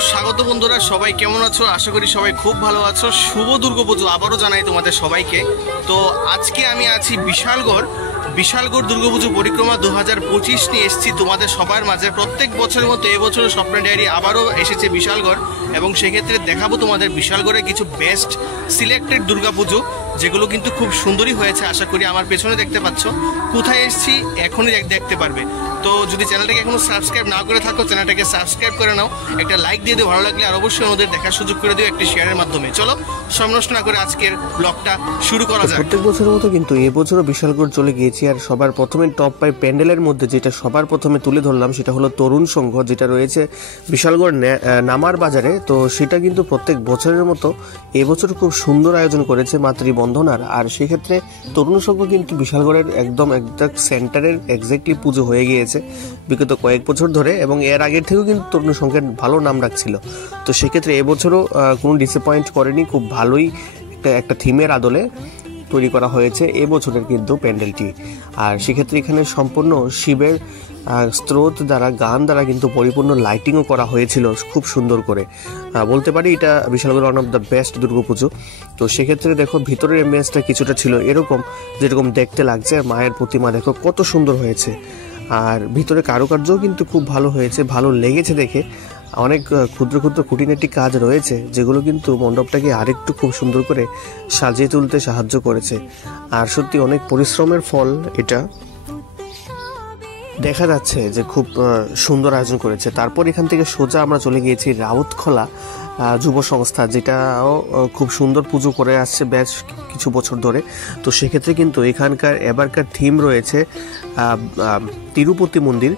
স্বাগত বন্ধুরা, সবাই কেমন আছো? আশা করি সবাই খুব ভালো আছো। শুভ দুর্গাপুজো আবারও জানাই তোমাদের সবাইকে। তো আজকে আমি আছি বিশালগড় দুর্গাপুজো পরিক্রমা 2025 নিয়ে এসেছি তোমাদের সবার মাঝে। প্রত্যেক বছরের মতো এবছরও স্বপ্নের ডায়েরি আবারও এসেছে বিশালগড়, এবং সেক্ষেত্রে দেখাবো তোমাদের বিশালগড়ের কিছু বেস্ট সিলেক্টেড দুর্গাপুজো, যেগুলো কিন্তু খুব সুন্দরই হয়েছে। আশা করি আমার পেছনে দেখতে পাচ্ছ। কোথায় এসেছি এখনই দেখতে পারবে। তো যদি চ্যানেলটাকে এখনো সাবস্ক্রাইব না করে থাকো, চ্যানেলটাকে সাবস্ক্রাইব করে নাও, একটা লাইক দিয়ে দিও ভালো লাগলে, আর অবশ্যই ওদের দেখার সুযোগ করে দিও একটি শেয়ারের মাধ্যমে। চলো সময় নষ্ট না করে আজকের ব্লগটা শুরু করা যাক। প্রত্যেক বছরের মতো কিন্তু এবছরও বিশালগড় চলে গিয়েছি, আর সবার প্রথমে টপ 5 প্যান্ডেলের মধ্যে যেটা সবার প্রথমে তুলে ধরলাম সেটা হলো তরুণ সংঘ, যেটা রয়েছে বিশালগড় নামার বাজারে। তো সেটা কিন্তু প্রত্যেক বছরের মতো এবছর খুব সুন্দর আয়োজন করেছে মাতৃবন্ধনার। আর সেক্ষেত্রে তরুণ সংঘ কিন্তু বিশালগড়ের একদম সেন্টারের এক্স্যাক্টলি পুজো হয়ে গিয়েছে বিগত কয়েক বছর ধরে, এবং এর আগের থেকেও কিন্তু তরুণ সংঘের ভালো নাম রাখছিল। তো সেক্ষেত্রে এবছরও কোনো ডিসঅ্যাপয়েন্ট করেনি, খুব ভালোই একটা থিমের আদলে তৈরি করা হয়েছে এবছরের কিন্তু প্যান্ডেলটি। আর সেক্ষেত্রে এখানে সম্পূর্ণ শিবের স্রোত দ্বারা, গান দ্বারা কিন্তু পরিপূর্ণ লাইটিংও করা হয়েছিল খুব সুন্দর করে। বলতে পারি এটা Bishalgarh one of the best Durga Puja. তো সেক্ষেত্রে দেখো ভিতরের ইমেজটা কিছুটা ছিল এরকম, যেরকম দেখতে লাগছে। মায়ের প্রতিমা দেখো কত সুন্দর হয়েছে, আর ভিতরে কারুকার্যও কিন্তু খুব ভালো হয়েছে, ভালো লেগেছে দেখে। অনেক ক্ষুদ্র ক্ষুদ্র খুঁটিনাটি কাজ রয়েছে যেগুলো কিন্তু মণ্ডপটাকে আরেকটু খুব সুন্দর করে সাজিয়ে তুলতে সাহায্য করেছে। আর সত্যি অনেক পরিশ্রমের ফল এটা দেখা যাচ্ছে যে খুব সুন্দর আয়োজন করেছে। তারপর এখান থেকে সোজা আমরা চলে গিয়েছি রাউতখোলা যুব সংস্থা, যেটাও খুব সুন্দর পুজো করে আসছে বেশ কিছু বছর ধরে। তো সেক্ষেত্রে কিন্তু এবারকার থিম রয়েছে তিরুপতি মন্দির,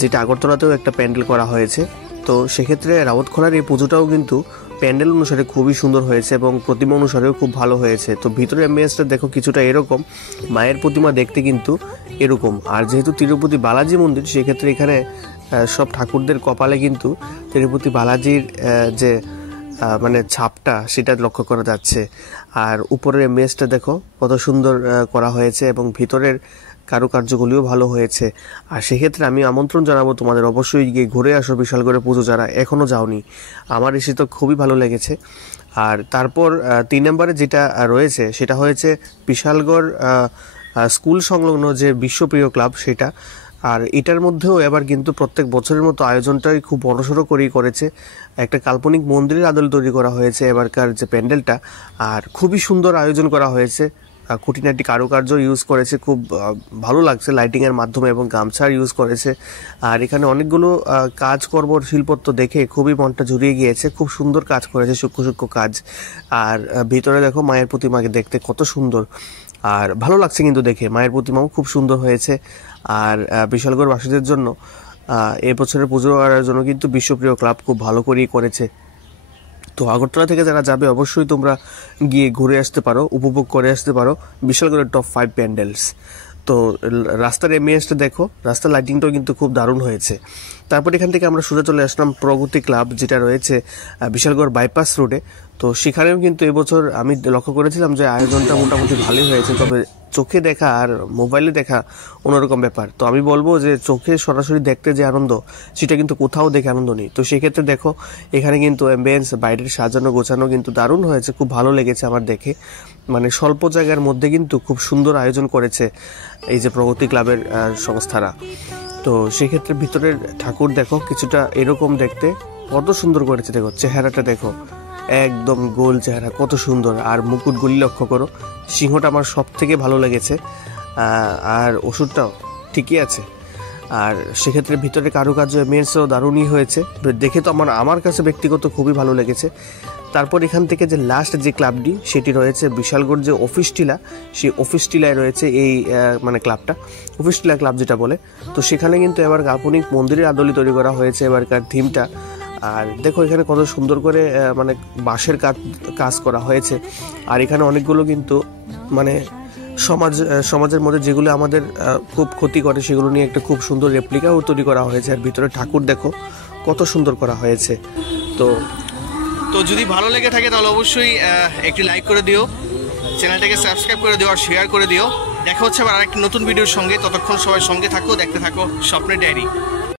যেটা আগরতলাতেও একটা প্যান্ডেল করা হয়েছে। তো সেক্ষেত্রে রাউতখোলার এই পুজোটাও কিন্তু প্যান্ডেল অনুসারে খুবই সুন্দর হয়েছে এবং প্রতিমা অনুসারেও খুব ভালো হয়েছে। তো ভিতরের ইমেজটা দেখো কিছুটা এরকম, মায়ের প্রতিমা দেখতে কিন্তু এরকম। আর যেহেতু তিরুপতি বালাজি মন্দির, সেক্ষেত্রে এখানে সব ঠাকুরদের কপালে কিন্তু তিরুপতি বালাজির যে মানে ছাপটা সেটা লক্ষ্য করা যাচ্ছে। আর উপরের ইমেজটা দেখো কত সুন্দর করা হয়েছে, এবং ভিতরের কারুকার্যগুলিও ভালো হয়েছে। আর সেক্ষেত্রে আমি আমন্ত্রণ জানাবো তোমাদের, অবশ্যই গিয়ে ঘুরে আসো বিশালগড়ের পুজো যারা এখনও যাওনি। আমার এসে তো খুবই ভালো লেগেছে। আর তারপর 3 নম্বরে যেটা রয়েছে সেটা হয়েছে বিশালগড় স্কুল সংলগ্ন যে বিশ্বপ্রিয় ক্লাব সেটা। আর এটার মধ্যেও এবার কিন্তু প্রত্যেক বছরের মতো আয়োজনটাই খুব বড়সড় করেই করেছে। একটা কাল্পনিক মন্দিরের আদল তৈরি করা হয়েছে এবারকার যে প্যান্ডেলটা, আর খুবই সুন্দর আয়োজন করা হয়েছে। খুঁটিনাটি কারুকার্য ইউজ করেছে, খুব ভালো লাগছে লাইটিংয়ের মাধ্যমে, এবং গামছার ইউজ করেছে। আর এখানে অনেকগুলো কাজকর্ম শিল্পত্ব দেখে খুবই মনটা জুড়িয়ে গিয়েছে। খুব সুন্দর কাজ করেছে, সূক্ষ্ম সূক্ষ্ম কাজ। আর ভিতরে দেখো মায়ের প্রতিমাকে দেখতে কত সুন্দর, আর ভালো লাগছে কিন্তু দেখে। মায়ের প্রতিমাও খুব সুন্দর হয়েছে। আর বিশালগড়বাসীদের জন্য এবছরের পুজো করার জন্য কিন্তু বিশ্বপ্রিয় ক্লাব খুব ভালো করেই করেছে। তো আগরতলা থেকে যারা যাবে অবশ্যই তোমরা গিয়ে ঘুরে আসতে পারো, উপভোগ করে আসতে পারো বিশালগড়ের টপ 5 প্যান্ডেলস। তো রাস্তার ইমেজটা দেখো, রাস্তার লাইটিংটাও কিন্তু খুব দারুণ হয়েছে। তারপর এখান থেকে আমরা সোজা চলে আসলাম প্রগতি ক্লাব, যেটা রয়েছে বিশালগড় বাইপাস রোডে। তো সেখানেও কিন্তু এবছর আমি লক্ষ্য করেছিলাম যে আয়োজনটা মোটামুটি ভালোই হয়েছে, তবে চোখে দেখা আর মোবাইলে দেখা অন্যরকম ব্যাপার। তো আমি বলবো যে চোখে সরাসরি দেখতে যে আনন্দ, সেটা কিন্তু কোথাও দেখে আনন্দ নেই। তো সেক্ষেত্রে দেখো এখানে কিন্তু অ্যাম্বিয়েন্স, বাইরের সাজানো গোছানো কিন্তু দারুণ হয়েছে, খুব ভালো লেগেছে আমার দেখে। মানে স্বল্প জায়গার মধ্যে কিন্তু খুব সুন্দর আয়োজন করেছে এই যে প্রগতি ক্লাবের সংস্থারা। তো সেক্ষেত্রে ভিতরের ঠাকুর দেখো কিছুটা এরকম দেখতে, কত সুন্দর করেছে। দেখো চেহারাটা দেখো, একদম গোল চেহারা, কত সুন্দর। আর মুকুটগুলি লক্ষ্য করো, সিংহটা আমার সব থেকে ভালো লেগেছে, আর ওষুধটাও ঠিকই আছে। আর সেক্ষেত্রে ভিতরে কারুকার্য মেয়েরও দারুণই হয়েছে দেখে, তো আমার কাছে ব্যক্তিগত খুবই ভালো লেগেছে। তারপর এখান থেকে যে লাস্ট যে ক্লাবটি সেটি রয়েছে বিশালগড় যে অফিস টিলা, সেই অফিস টিলায় রয়েছে এই মানে ক্লাবটা, অফিস টিলা ক্লাব যেটা বলে। তো সেখানে কিন্তু এবার কাল্পনিক মন্দিরের আদলে তৈরি করা হয়েছে এবারকার থিমটা। আর দেখো এখানে কত সুন্দর করে মানে বাঁশের কাজ করা হয়েছে। আর এখানে অনেকগুলো কিন্তু মানে সমাজের মধ্যে যেগুলো আমাদের খুব ক্ষতি করে সেগুলো নিয়ে একটা খুব সুন্দর রেপ্লিকাও তৈরি করা হয়েছে। আর ভিতরে ঠাকুর দেখো কত সুন্দর করা হয়েছে। তো যদি ভালো লেগে থাকে তাহলে অবশ্যই একটি লাইক করে দিও, চ্যানেলটাকে সাবস্ক্রাইব করে দিও, আর শেয়ার করে দিও। দেখা হচ্ছে আবার আরেকটি নতুন ভিডিওর সঙ্গে। ততক্ষণ সবাই সঙ্গে থাকো, দেখতে থাকো স্বপ্নের ডায়েরি।